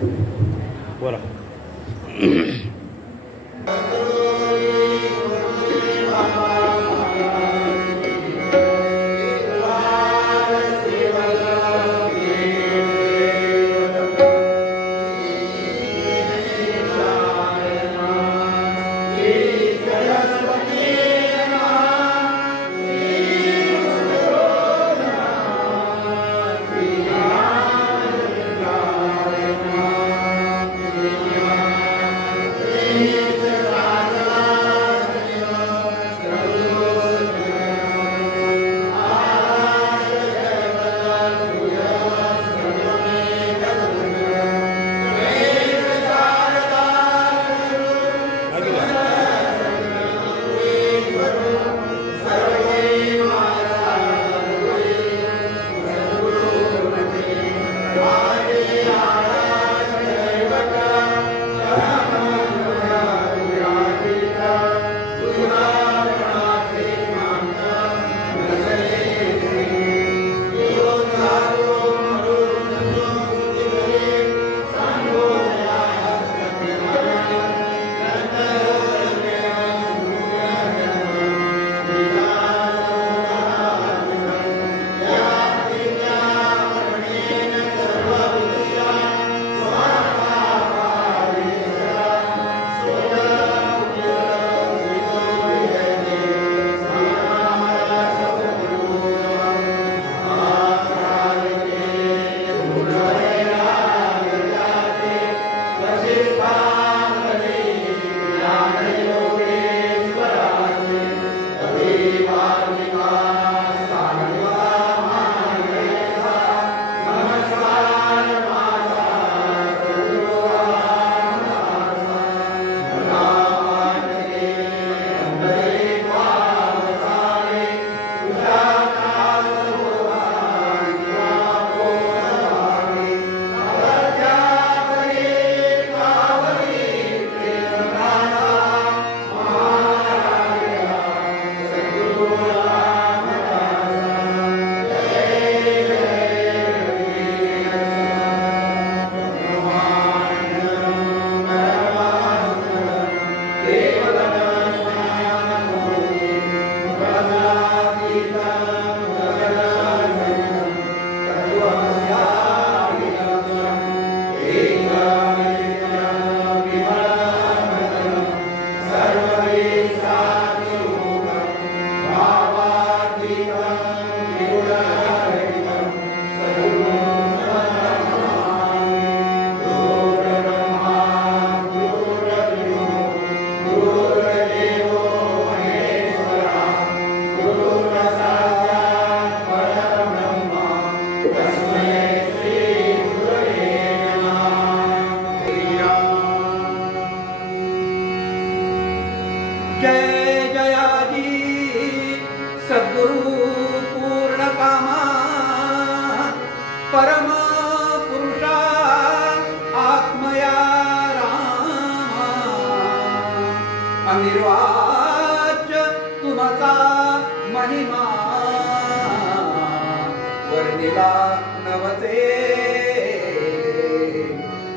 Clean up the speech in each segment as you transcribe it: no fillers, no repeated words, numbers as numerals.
बोला.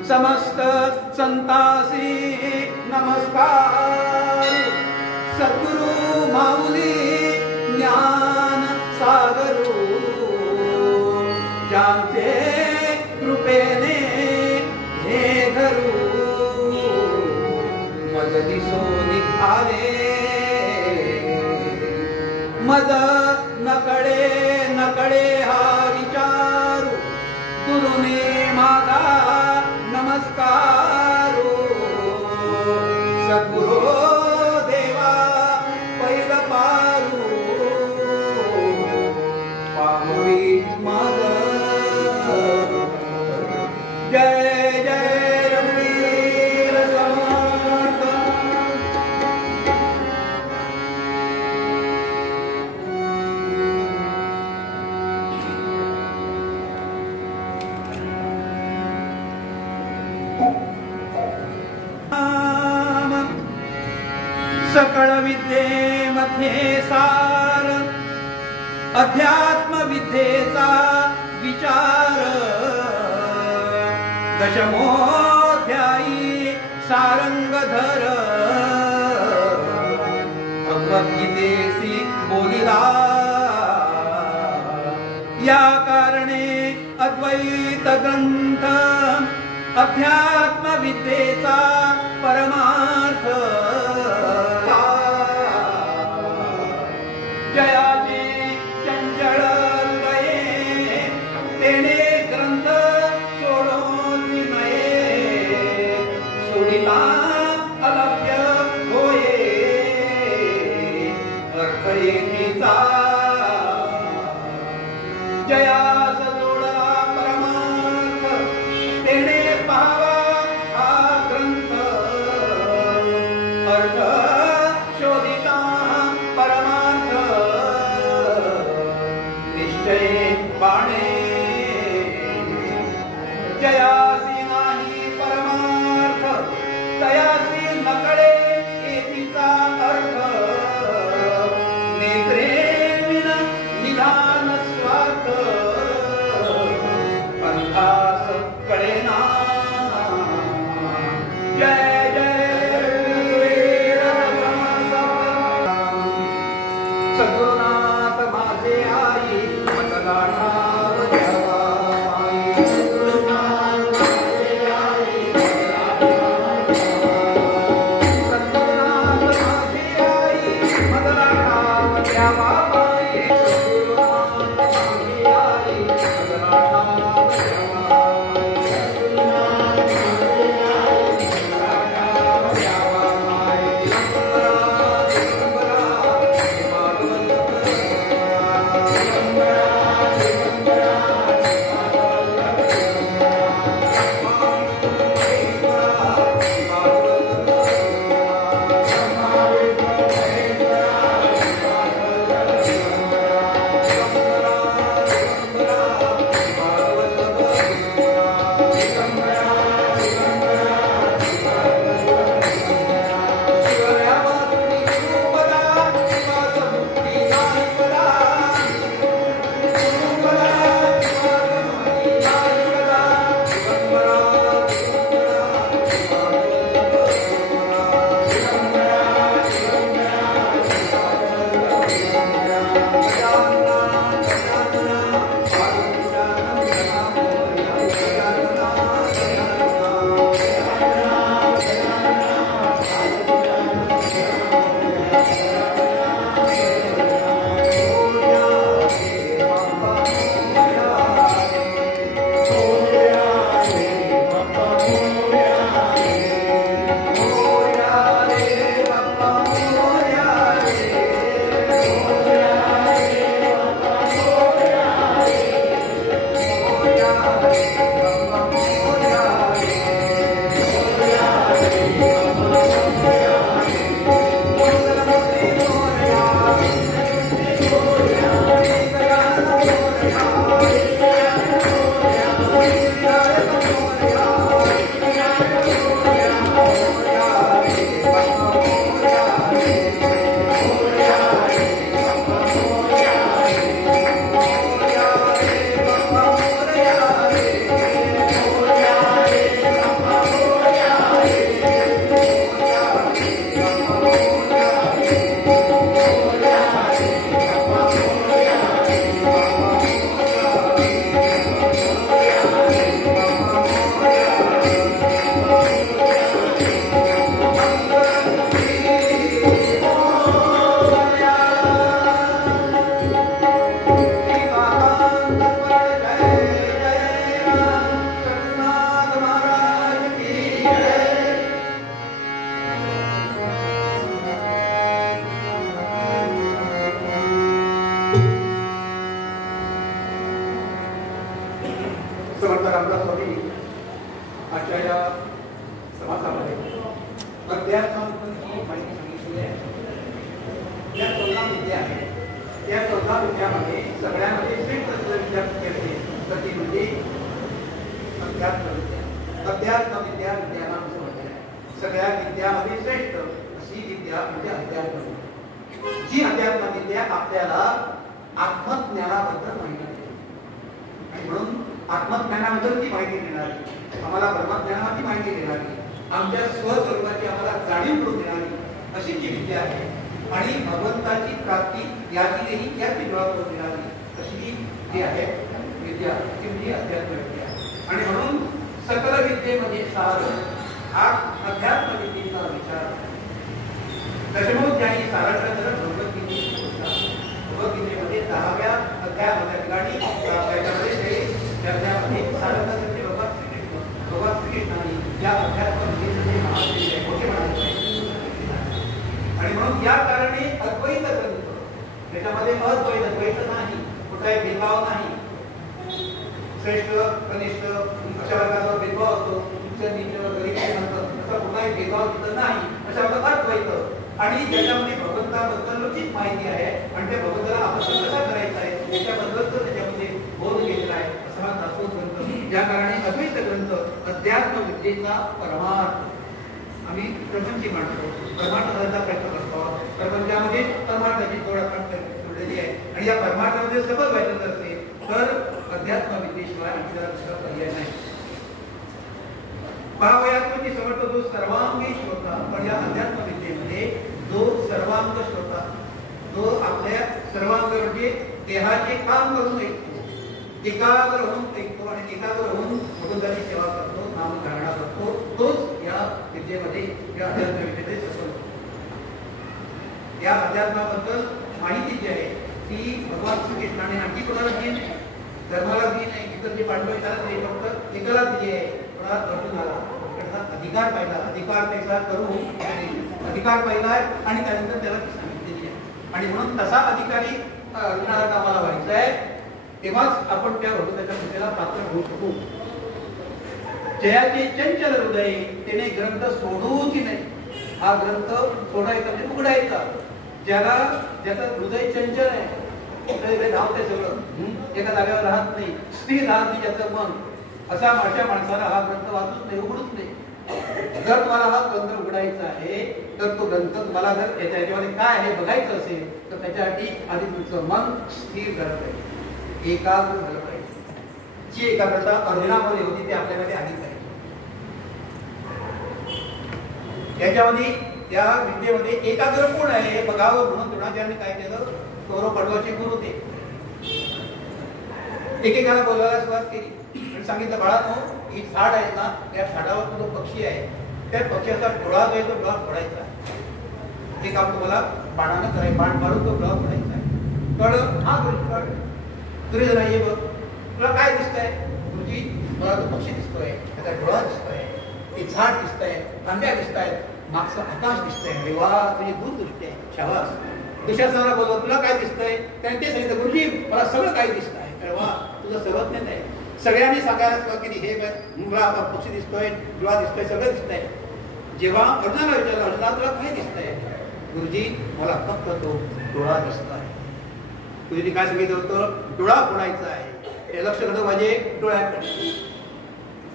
समस्त संतासी नमस्कार. सद्गुरु माऊली ज्ञान सागरू, ज्यांचे कृपेने हे घरू मज दिसून आले. मज नकडे नकडे हा विचारू, गुरुने माझा नमस्कारो. सद्गुरो देवा पैल पारू, पामुरी माझ. जय जय रघुवीर समर्थ. सकळ विद्येमध्ये सार, अध्यात्म विद्येचा विचार. दशमोऽध्यायी सारंगधर भगवद्गीतेसी बोलिला या कारणे अद्वैत ग्रंथ अध्यात्म विद्येचा परमार्थ जयाचे चंचल हृदये तेने ग्रंथ सोडून नये सोडिला अलभ्य होये अर्थ येतीचा जयास जोडला परमार्थ तेने पाहावा हा ग्रंथ अर्थ शोधिता परमार्थ निश्चय बाणे जयासी नाही परमार्थ तयासी नकळे येतीचा अर्थ नेत्रे विना निधान स्वार्थ पंथास कळेना जय सद्गुरुनाथ माझे आई मतगाठा द्यावा आई. सद्गुरुनाथ माझे आई सद्गुरुनाथ माझे आई मतगाठा द्यावा आई. सद्गुरुनाथ माझे आई मतगाठा द्यावा आई. सद्गुरुनाथ माझे आई मतगाठा द्यावा आई. समर्थ रामदास स्वामी आजच्या या समासामध्ये अध्यात्माबद्दल माहिती सांगितली आहे. त्या 14 विद्या आहेत. त्या 14 विद्यामध्ये सगळ्यामध्ये श्रेष्ठ विद्या असते तर ती म्हणजे अध्यात्म विद्या. अध्यात्म विद्या विद्यानाम असं म्हटलं आहे. सगळ्या विद्यामध्ये श्रेष्ठ अशी विद्या म्हणजे अध्यात्म विद्या. जी अध्यात्म विद्या आपल्याला आत्मज्ञानाबद्दल माहिती देते आणि म्हणून आत्मज्ञानाबद्दल ती माहिती देणार. आम्हाला परमात्म्याची माहिती देणारी, आमच्या स्वस्वरूपाची आम्हाला जाणीव करून देणारी अशी जी विद्या आहे आणि भगवंताची प्राप्ती याचीही याची डोळा करून देणारी अशी जी आहे विद्या ती म्हणजे अध्यात्म विद्या. आणि म्हणून सकल विद्येमध्ये सार हा अध्यात्म विद्येचा विचार. त्याच्यामुळे सारांश भगवद्गीतेमध्ये 10व्या अध्यायामध्ये त्याच्यामध्ये त्यामध्ये सारांशाचे भगवान श्रीकृष्णाने या अध्यात्म विद्येचे महात्म्य मोठे म्हणाले आहे. आणि म्हणून या कारणे अद्वैत ग्रंथ त्याच्यामध्ये अद्वैत द्वैत नाही, कुठलाही भेदभाव नाही. श्रेष्ठ कनिष्ठ अशा प्रकारचा भेदभाव असतो, उच्च नीच गरीब श्रीमंत असा कुठलाही भेदभाव तिथं नाही. अशा प्रकारचा अद्वैत आणि ज्याच्यामध्ये भगवंताबद्दलचीच माहिती आहे आणि त्या भगवंताला आपण कसा करायचा आहे त्याच्याबद्दल त्याच्यामध्ये बोध घेतला आहे असा हा दासोह ग्रंथ. ज्या कारणे अद्वैत ग्रंथ अध्यात्म विद्येचा परमार्थ आम्ही प्रपंची मांडतो, परमार्थाचा प्रयत्न करतो. प्रपंचामध्ये परमार्थाची जोड आपण जोडलेली आहे आणि या परमार्थामध्ये सफल व्हायचं असेल तर अध्यात्म विद्येशिवाय आपल्याला दुसरा पर्याय नाही. भावयात्मची समर्थ जो सर्वांगी श्रोता, पण या अध्यात्म विद्येमध्ये जो सर्वांग श्रोता, जो आपल्या सर्वांग म्हणजे देहाचे काम करून ऐकतो, एकाग्र होऊन ऐकतो आणि एकाग्र होऊन भगवंताची सेवा करतो, नामधारणा करतो, तोच या विद्येमध्ये या अध्यात्म विद्येमध्ये सफल होतो. या अध्यात्माबद्दल माहिती जी आहे ती भगवान श्रीकृष्णाने आणखी कोणाला दिली नाही, धर्माला दिली नाही, इतर जे पांडव त्याला ते फक्त एकाला दिली आहे. अर्जुनाला अधिकार पाहिला, अधिकार त्याचा करून अधिकार पाहिला आणि त्यानंतर त्याला सांगितलेली आहे. आणि म्हणून तसा अधिकारी अर्जुनाला कामाला व्हायचा आहे, तेव्हाच आपण त्या भगवंताच्या कृपेला पात्र होऊ शकू. जयाचे चंचल हृदय त्याने ग्रंथ सोडूच नाही. हा ग्रंथ सोडायचा म्हणजे उघडायचा. ज्याला ज्याचं हृदय चंचल आहे, धावते सगळं, एका जागेवर राहत नाही, स्थिर राहत नाही ज्याचं मन, असा माझ्या माणसाला हा ग्रंथ वाचूच नाही, उघडूच नाही. जर तुम्हाला हा ग्रंथ उघडायचा आहे तर तो ग्रंथ तुम्हाला जर याच्यामध्ये काय आहे बघायचं असेल तर त्याच्यासाठी आधी तुमचं मन स्थिर झालं पाहिजे, एकाग्र झालं पाहिजे. जी एकाग्रता अर्जुनामध्ये होती ती आपल्याकडे आली पाहिजे. याच्यामध्ये या विद्येमध्ये एकाग्र कोण आहे हे बघावं म्हणून द्रोणाचार्याने काय केलं, कौरव पांडवाचे गुरु ते एकेकाला बोलायला सुरुवात केली आणि सांगितलं, बाळांनो ही झाड आहे ना, त्या झाडावर जो पक्षी आहे त्या पक्षाचा डोळा जो आहे तो डोळा फोडायचा आहे. हे काम तुम्हाला बाणानं करायचं, बाण मारून तो डोळा फोडायचा आहे. कळलं? हा दुर्योधन आहे, बघ तुला काय दिसतंय? गुरुजी मला तो पक्षी दिसतोय, त्याचा डोळा दिसतोय, ते झाड दिसतंय, कांद्या दिसत आहेत, मागचं आकाश दिसतंय, देवा तुझी दूर दृष्टी आहे, शाबास. दुसऱ्या बोलव तुला काय दिसतंय? त्याने ते सांगितलं, गुरुजी मला सगळं काही दिसत आहे. वा तुझं सर्वज्ञ आहे. सगळ्यांनी सांगायला सुरुवात केली, हे मला पक्षी दिसतोय, डोळा दिसतोय, सगळं दिसतंय. जेव्हा अर्जुनाला विचारलं, अर्जुना तुला काय दिसतंय? गुरुजी मला फक्त तो डोळा दिसत आहे. गुरुजी काय सांगितलं होतं? डोळा फोडायचा आहे. हे लक्ष घडव माझे डोळ्याकडे.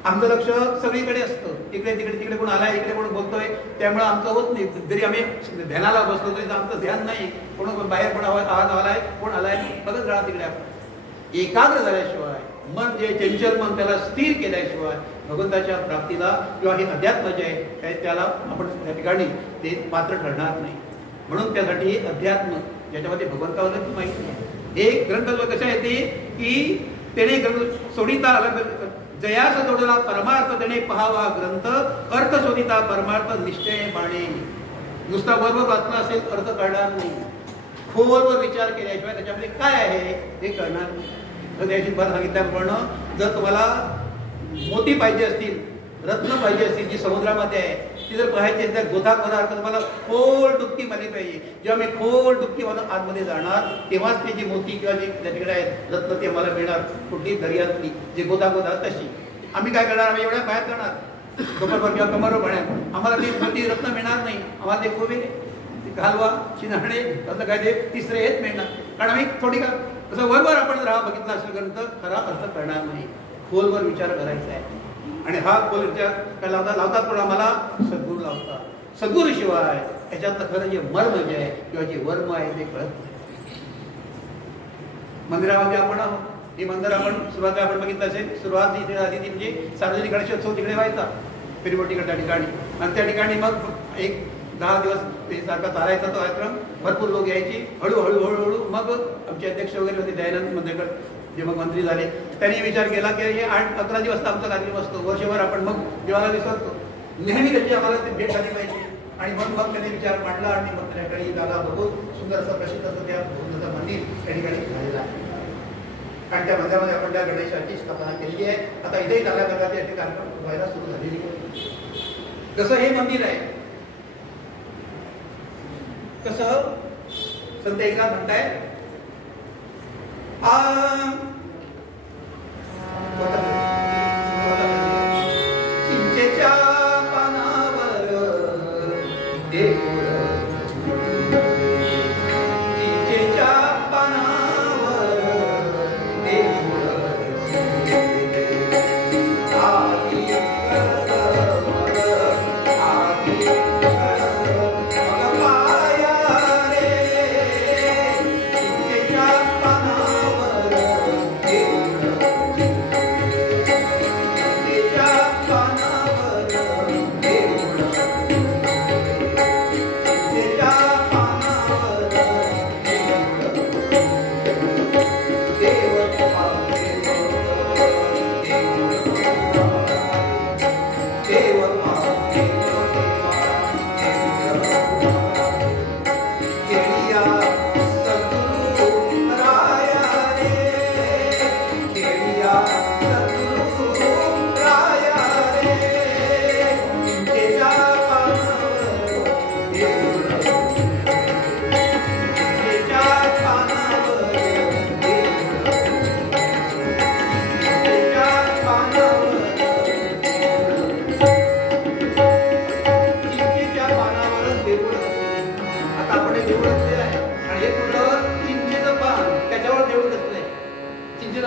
आमचं लक्ष सगळीकडे असतं, इकडे तिकडे, तिकडे कोण आलाय, इकडे कोण बोलतोय, त्यामुळे आमचं होत नाही. जरी आम्ही ध्यानाला बसलो तरी आमचं ध्यान नाही. कोण बाहेर कोण आवाज आलाय, कोण आलाय बघत राहा तिकडे. आपण एकाग्र झाल्याशिवाय, मन जे चंचल मन त्याला स्थिर केल्याशिवाय भगवंताच्या प्राप्तीला किंवा हे अध्यात्म जे आहे त्याला आपण त्या ठिकाणी ते पात्र ठरणार नाही. म्हणून त्यासाठी अध्यात्म ज्याच्यामध्ये भगवंताबद्दल माहिती आहे. एक ग्रंथ कशा येते की त्याने ग्रंथ सोडिता जयास जोडला परमार्थ त्याने पहावा ग्रंथ, अर्थ शोधिता परमार्थ निश्चय बाणे. नुसता बरोबर वाचला असेल अर्थ कळणार नाही, खोलवर विचार केल्याशिवाय त्याच्यामध्ये काय आहे हे कळणार नाही. तर त्याची बरं सांगितल्याप्रमाणे जर तुम्हाला मोती पाहिजे असतील, रत्न पाहिजे असतील जी समुद्रामध्ये आहे ती जर पाहायची त्या गोधा करणार तर तुम्हाला खोल डुबकी मारली पाहिजे. जेव्हा मी खोल डुबकी मारून आतमध्ये जाणार तेव्हाच ते जी मोती किंवा जी त्याच्याकडे आहेत रत्न ते मला मिळणार. कुठली दर्यातली जे गोधा तशी आम्ही काय करणार, आम्ही एवढ्या बाहेर जाणार कमरवर किंवा कमरवर पाण्यात, आम्हाला ते मोती रत्न मिळणार नाही. आम्हाला ते खोबे घालवा शिनाणे असं काय ते तिसरे हेच मिळणार. कारण आम्ही थोडी का तसं वरवर आपण जर हा बघितला असेल ग्रंथ खरा अर्थ कळणार नाही. खोलवर विचार करायचा आहे. आणि हा खोल विचार काय लावतात पण आम्हाला सद्गुरू लावतात. सद्गुरूशिवाय याच्यातलं खरं जे मर्म जे आहे किंवा जे वर्म आहे ते कळत नाही. मंदिरामध्ये आपण ही मंदिर आपण सुरुवातीला आपण बघितलं असेल, सुरुवात इथे आधी ती म्हणजे सार्वजनिक गणेशोत्सव तिकडे व्हायचा फेरीबोटीकडे त्या ठिकाणी, आणि त्या ठिकाणी मग एक 10 दिवस ते सारखा चालायचा तो कार्यक्रम. भरपूर लोक यायची. हळूहळू मग आमचे अध्यक्ष वगैरे होते दयानंद मंदेकर, जे मग मंत्री झाले, त्यांनी विचार केला की हे 8-11 दिवस आमचा कार्यक्रम असतो, वर्षभर आपण मग देवाला विसरतो, नेहमी त्यांची आम्हाला भेट झाली पाहिजे. आणि मग त्यांनी विचार मांडला आणि मग त्या ठिकाणी जागा बघून सुंदर असं प्रसिद्ध असं त्या भगवंताचं मंदिर त्या ठिकाणी झालेलं आहे. आणि त्या मंदिरामध्ये आपण त्या गणेशाची स्थापना केलेली आहे. आता इथेही चांगल्या प्रकारचे असे कार्यक्रम व्हायला सुरू झालेली आहे. जसं हे मंदिर आहे कसं संत एकनाथ म्हणताय, चिंचेच्या पानावर देऊळ, चिंचेच्या पानावर देऊळ,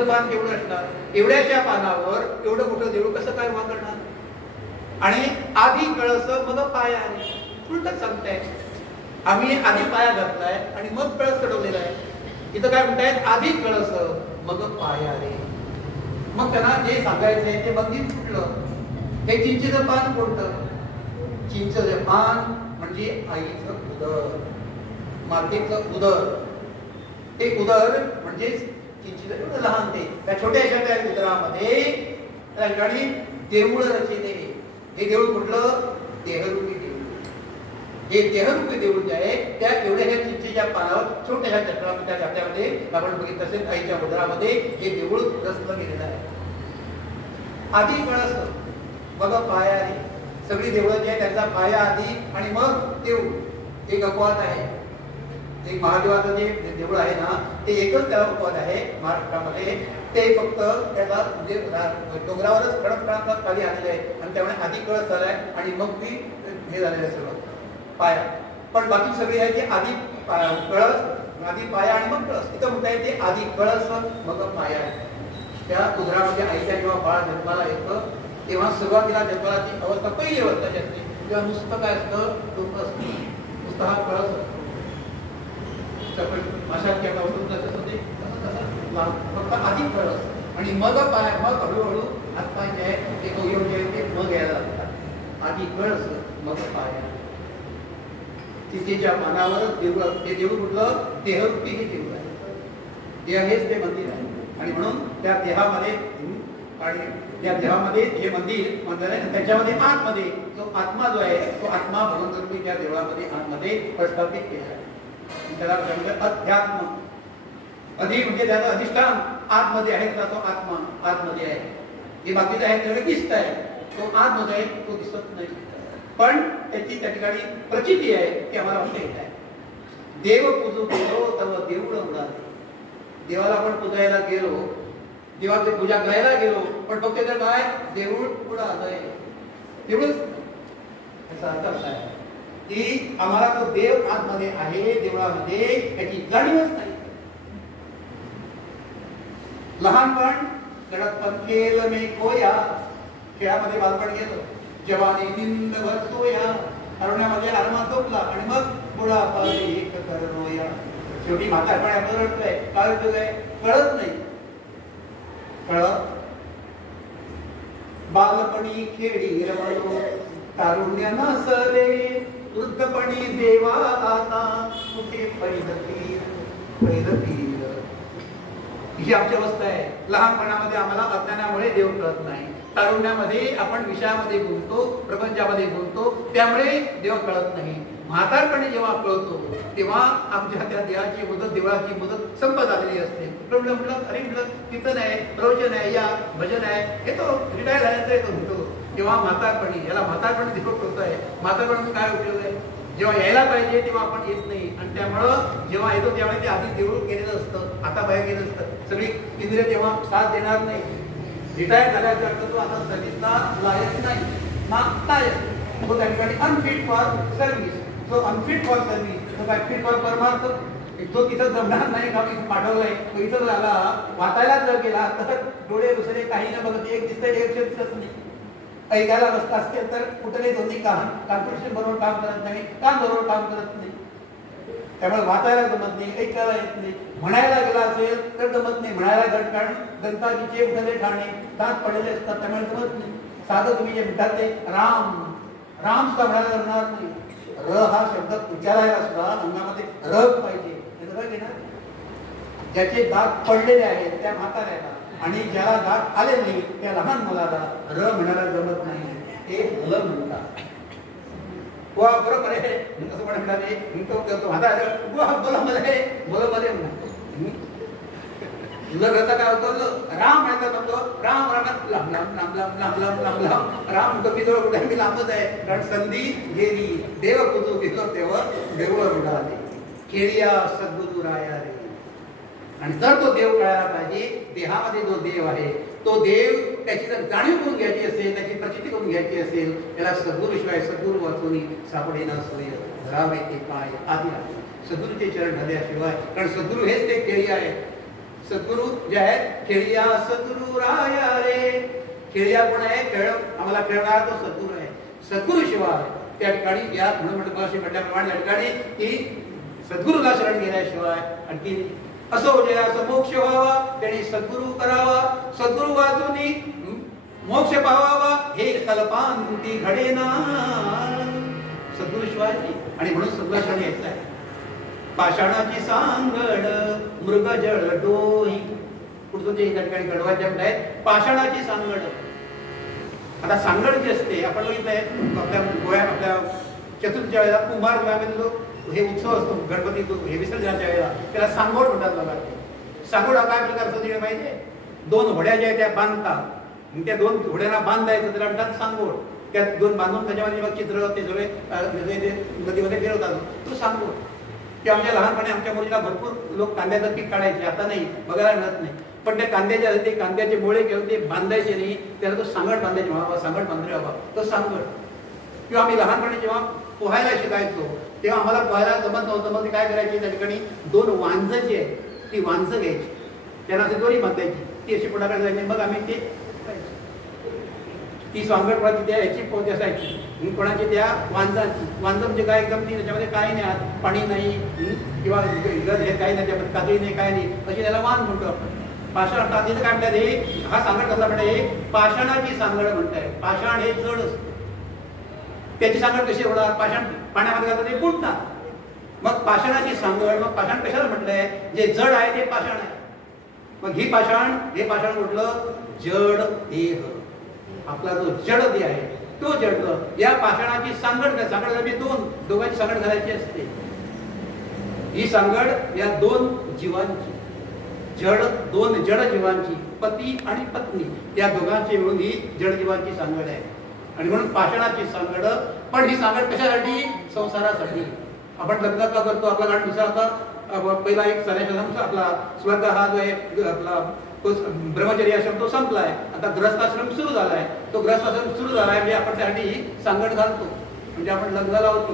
आधी केवढं असणार, एवढ्याच्या पानावर एवढं मोठं देऊळ कसं काय उभा करणार. आणि आधी कळस मग पाया, उलटच सांगताय, आम्ही आधी पाया घातलाय आणि मग कळस चढवलेला आहे. इथं काय म्हणतायत, आधी कळस मग पाया रे. मग त्यांना जे सांगायचंय ते मंदिर फुटलं. हे चिंचेचं पान कोणतं, चिंचेचं पान म्हणजे आईचं उदर, मातेचं उदर. ते उदर म्हणजे चिंचेचं लहान ते त्या छोट्याशा त्या उदरामध्ये त्या ठिकाणी देऊळ रचिले. हे देऊळ कुठलं, देहरूपी देऊळ. हे देहरूपी देऊळ जे आहे त्या एवढ्या चिंचेच्या पानावर छोट्याशा चक्रामध्ये त्यामध्ये आपण बघितलं असेल आईच्या उदरामध्ये हे देऊळ रचलं गेलेलं आहे. आधी कळस मग पाया आधी. सगळी देवळं जी आहे त्यांचा पाया आधी आणि मग देऊळ. एक अपवाद आहे, एक महादेवाचं जे देऊळ आहे ना ते एकच त्याला अपवाद आहे महाराष्ट्रामध्ये. ते फक्त त्याला म्हणजे डोंगरावरच खडक खाली आलेलं आहे आणि त्यामुळे आधी कळस झालाय आणि मग ती हे झालेलं आहे सगळं पाया. पण बाकी सगळी आहे ती आधी कळस, आधी पाया आणि मग कळस. इथं म्हणता येते आधी कळस मग पाया. त्या उदरामध्ये आईच्या जेव्हा बाळ जन्माला येतं तेव्हा सुरुवातीला जन्माची अवस्था पहिली अवस्था जी असते तेव्हा नुसतं काय असतं, डोकं असतं, नुसतं हा कळस असतो. फक्त आधी कळस आणि मग पाय, मग हळूहळू हातपाय जे आहे ते अवयव जे आहे ते मग यायला लागतात. आधी कळस मग पाय. चिंचेच्या पानावरच देऊळ. ते देऊळ कुठलं, देहरूपी हे देऊळ आहे. देह हेच ते मंदिर आहे आणि म्हणून त्या देहामध्ये आणि त्या देहामध्ये हे मंदिर मंदिर आहे. त्याच्यामध्ये आतमध्ये जो आत्मा जो आहे तो आत्मा भगवंतरूपी त्या देवळामध्ये आतमध्ये प्रस्थापित केला आहे. त्याला अध्यात्म. अधि म्हणजे त्याचं अधिष्ठान आतमध्ये आहे, तो आत्मा आतमध्ये आहे. हे बाकीचे आहे त्याला दिसत आहे, तो आतमध्ये आहे, तो दिसत नाही. पण त्याची त्या ठिकाणी प्रचिती आहे ती आम्हाला म्हणता येत आहे. देव पूजू गेलो तव देऊळ उडाले. देवाला आपण पूजायला गेलो, देवाची पूजा करायला गेलो, पण फक्त तर काय देऊळ उडालंय. देऊळच याचा अर्थ असा आहे की आम्हाला तो देव आतमध्ये आहे, देवळामध्ये याची जाणीवच नाही. लहानपण गडपण खेळ मे खोया, खेळामध्ये बालपण गेलं. जवानी निंद भर सोया, अरण्यामध्ये आरमा झोपला आणि मग बुढापा एक कर रोया. शेवटी म्हातारपण आपलं रडतंय, काय रडतंय कळत नाही. कळलं? बालपणी खेळी रमलो तारुण्य नसले वृद्धपणी देवा आता कुठे पैदतीर पैदतीर. ही आमची अवस्था आहे. लहानपणामध्ये आम्हाला अज्ञानामुळे देव कळत नाही. तारुण्यामध्ये आपण विषयामध्ये बोलतो, प्रपंचामध्ये बोलतो, त्यामुळे देव कळत नाही. म्हातारपणी जेव्हा कळतो तेव्हा आमच्या त्या देवाची मुदत, देवाची मुदत संपत आलेली असते. म्हटलं अरे म्हटलं कीर्तन आहे, प्रवचन आहे, या भजन आहे, हे तो रिटायर झाल्यानंतर येतो म्हणतो. तेव्हा म्हातारपणी, याला म्हातारपणी देव कळत आहे. म्हातारपणी काय उपयोग आहे? जेव्हा यायला पाहिजे तेव्हा आपण येत नाही, आणि त्यामुळं जेव्हा येतो त्यावेळी ते आधी देऊळ गेलेलं असतं, आता बाहेर गेलं असतं. सगळी इंद्रिय तेव्हा साथ देणार नाही. रिटायर झाल्याचा अर्थ तो आता सर्व्हिसला लायक नाही, नाहीच. तो त्या ठिकाणी अनफिट फॉर सर्व्हिस. तो अनफिट फॉर सर्व्हिस, तो काय फिट फॉर परमार्थ. तो तिथं जमणार नाही का, मी पाठवलंय तो इथं झाला, वाचायला जर गेला तर डोळे दुसरे काही न बघत एक दिसतंय एक दिसत नाही. ऐकायला बसत असतील तर कुठेही दोन्ही कॉम्पिटिशन बरोबर काम करत नाही, काम बरोबर काम करत नाही. त्यामुळे वाचायला जमत नाही, ऐकायला येत नाही. म्हणायला गेला असेल तर जमत नाही. म्हणायला कारण गणताजीचे उठले ठाणे दात पडलेले असतात, त्यामुळे जमत नाही. साधं तुम्ही जे म्हणतात ते राम राम सुद्धा म्हणायला जमणार नाही. र हा शब्द उच्चारायला सुद्धा अंगामध्ये रग पाहिजे. ज्याचे दात पडलेले आहेत त्या म्हाताऱ्याला, आणि ज्याला दात आले नाही त्या लहान मुलाला र म्हणायला जमत नाही, ते ल म्हणतात. वा बरोबर आहे असं पण म्हणाले तो म्हातारा बोला मध्ये म्हणतो. काय होतो राम म्हणतात म्हणतो राम रामात लांब लांब लांब लांब लांब लांब लांब लांब राम कपीजवळ कुठे मी लांबच आहे. कारण संधी गेली देव कुजू गेलो तेव्हा देवळ उडाले खेळिया सद्गुरू राया रे. आणि जर तो देव कळायला पाहिजे, देहामध्ये जो देव आहे तो देव, त्याची जर जाणीव करून घ्यायची असेल, त्याची प्रचिती करून घ्यायची असेल, त्याला सद्गुरूशिवाय सद्गुरू वाचून सापडेना सोय धरावे ते पाय आधी सद्गुरूचे चरण धरल्याशिवाय. कारण सद्गुरू हेच ते खेळी आहे. सद्गुरू जे आहेत खेळिया सद्गुरू राया रे. खेळिया कोण आहे? खेळ आम्हाला खेळणारा तो सद्गुरू आहे. सद्गुरू शिवाय त्या ठिकाणी या म्हटल्याप्रमाणे त्या ठिकाणी की सद्गुरूला शरण गेल्याशिवाय आणखी असो जयाचा मोक्ष व्हावा, त्याने सद्गुरू करावा, सद्गुरू वाचून मोक्ष पावावा, हे कल्पांती घडेना सद्गुरू शिवायची. आणि म्हणून सद्गुरू शरण यायचं आहे. पाषाणाची सांगड मृगजळ डोई, पुढचं जे त्या ठिकाणी गडवाच्या आहेत पाषाणाची सांगड. आता सांगड जी असते आपण बघितलंय आपल्या गोव्यात, आपल्या चतुर्थच्या वेळेला कुंभार गोव्यामध्ये जो हे उत्सव असतो गणपती हे विसर्जनाच्या वेळेला, त्याला सांगोड म्हणतात बघा. सांगोड हा काय प्रकार असतो तिकडे माहिती आहे? दोन घोड्या ज्या आहेत त्या बांधतात, त्या दोन घोड्यांना बांधायचं त्याला म्हणतात सांगोड. त्या दोन बांधून त्याच्यामध्ये मग चित्र ते सगळे नदीमध्ये फिरवतात, तो सांगोड. की आमच्या लहानपणी आमच्या मुलीला भरपूर लोक कांद्याचं पीक काढायचे, आता नाही बघायला मिळत नाही. पण त्या कांद्याच्या ते कांद्याचे मोळे घेऊन ते बांधायचे नाही, त्याला तो सांगड बांधायचे व्हावा, सांगड बांधले व्हावा, तो सांगड. किंवा आम्ही लहानपणी जेव्हा पोहायला शिकायचो तेव्हा आम्हाला पोहायला जमत नव्हतं. मग ते काय करायचे, त्या ठिकाणी दोन वांजं जी आहेत ती वांजं घ्यायची, त्यांना अशी दोरी बांधायची, ती अशी पुढाकडे जायची. मग आम्ही ते ती सांगड कोणाची त्या याची पोहती असायची, कोणाची त्या वांजांची. वांजं म्हणजे काय एकदम ती त्याच्यामध्ये काही नाही, पाणी नाही किंवा हे काही नाही, त्यामध्ये काजळी नाही, काय नाही, अशी त्याला वांज म्हणतो आपण. पाषाण तांदीचं काय म्हणतात हे, हा सांगड कसला म्हणतात, पाषाणाची सांगड म्हणताय. पाषाण हे जड असतं, त्याची सांगड कशी होणार? पाषाण पाण्यामध्ये घालतात ते बुडतात. मग पाषाणाची सांगड, मग पाषाण कशाला म्हटलंय? जे जड आहे ते पाषाण आहे. मग ही पाषाण, हे पाषाण म्हटलं जड देह. आपला जो जड देह आहे तो जड, या पाषाणाची सांगड दोघांची सांगड घालायची असते. ही सांगड या दोन जीवांची, दोन जड जीवांची, पती आणि पत्नी, या दोघांची मिळून ही जड जीवांची सांगड आहे. आणि म्हणून पाषाणाची सांगड. पण ही सांगड कशासाठी? संसारासाठी. आपण लग्न का करतो? आपला गाठ दुसरा आता पहिला एक सन्यासाश्रम आपला स्वर्ग हा जो आहे आपला ब्रह्मचर्य आश्रम तो संपलाय, आता ग्रहस्थाश्रम सुरू झालाय. तो ग्रहस्थाश्रम सुरू झालाय म्हणजे आपण त्यासाठी सांगड घालतो, म्हणजे आपण लग्न लावतो.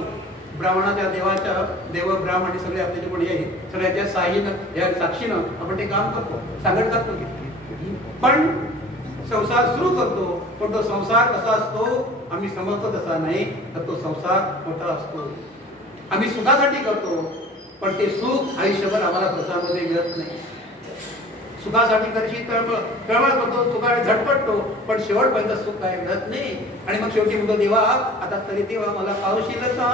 ब्राह्मणाच्या देवाच्या देव ब्राह्मण सगळे आपले जे कोणी आहे सगळ्याच्या साहीनं या साक्षीनं आपण ते काम करतो, सांगड घालतो. पण संसार सुरू करतो, पण तो संसार कसा असतो आम्ही समजतो तसा नाही, तर तो संसार मोठा असतो. आम्ही सुखासाठी करतो, पण ते सुख आयुष्यभर आम्हाला प्रसादामध्ये मिळत नाही. सुखासाठी करशी तळमळ करतो, सुखासाठी झटपटतो, पण शेवटपर्यंत सुख काय मिळत नाही. आणि मग शेवटी म्हणतो देवा आता तरी देवा मला पावशील का,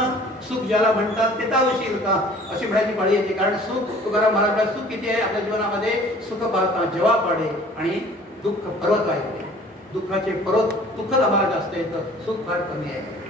सुख ज्याला म्हणतात ते तावशील का, अशी म्हणायची पाळी येते. कारण सुख तुकाराम महाराज सुख किती आहे आपल्या जीवनामध्ये, सुख पाहता जेव्हा पाडे आणि दुःख पर्वत आहे. दुःखाचे पर्वत दुःख आम्हाला जास्त येतं, सुख फार कमी आहे.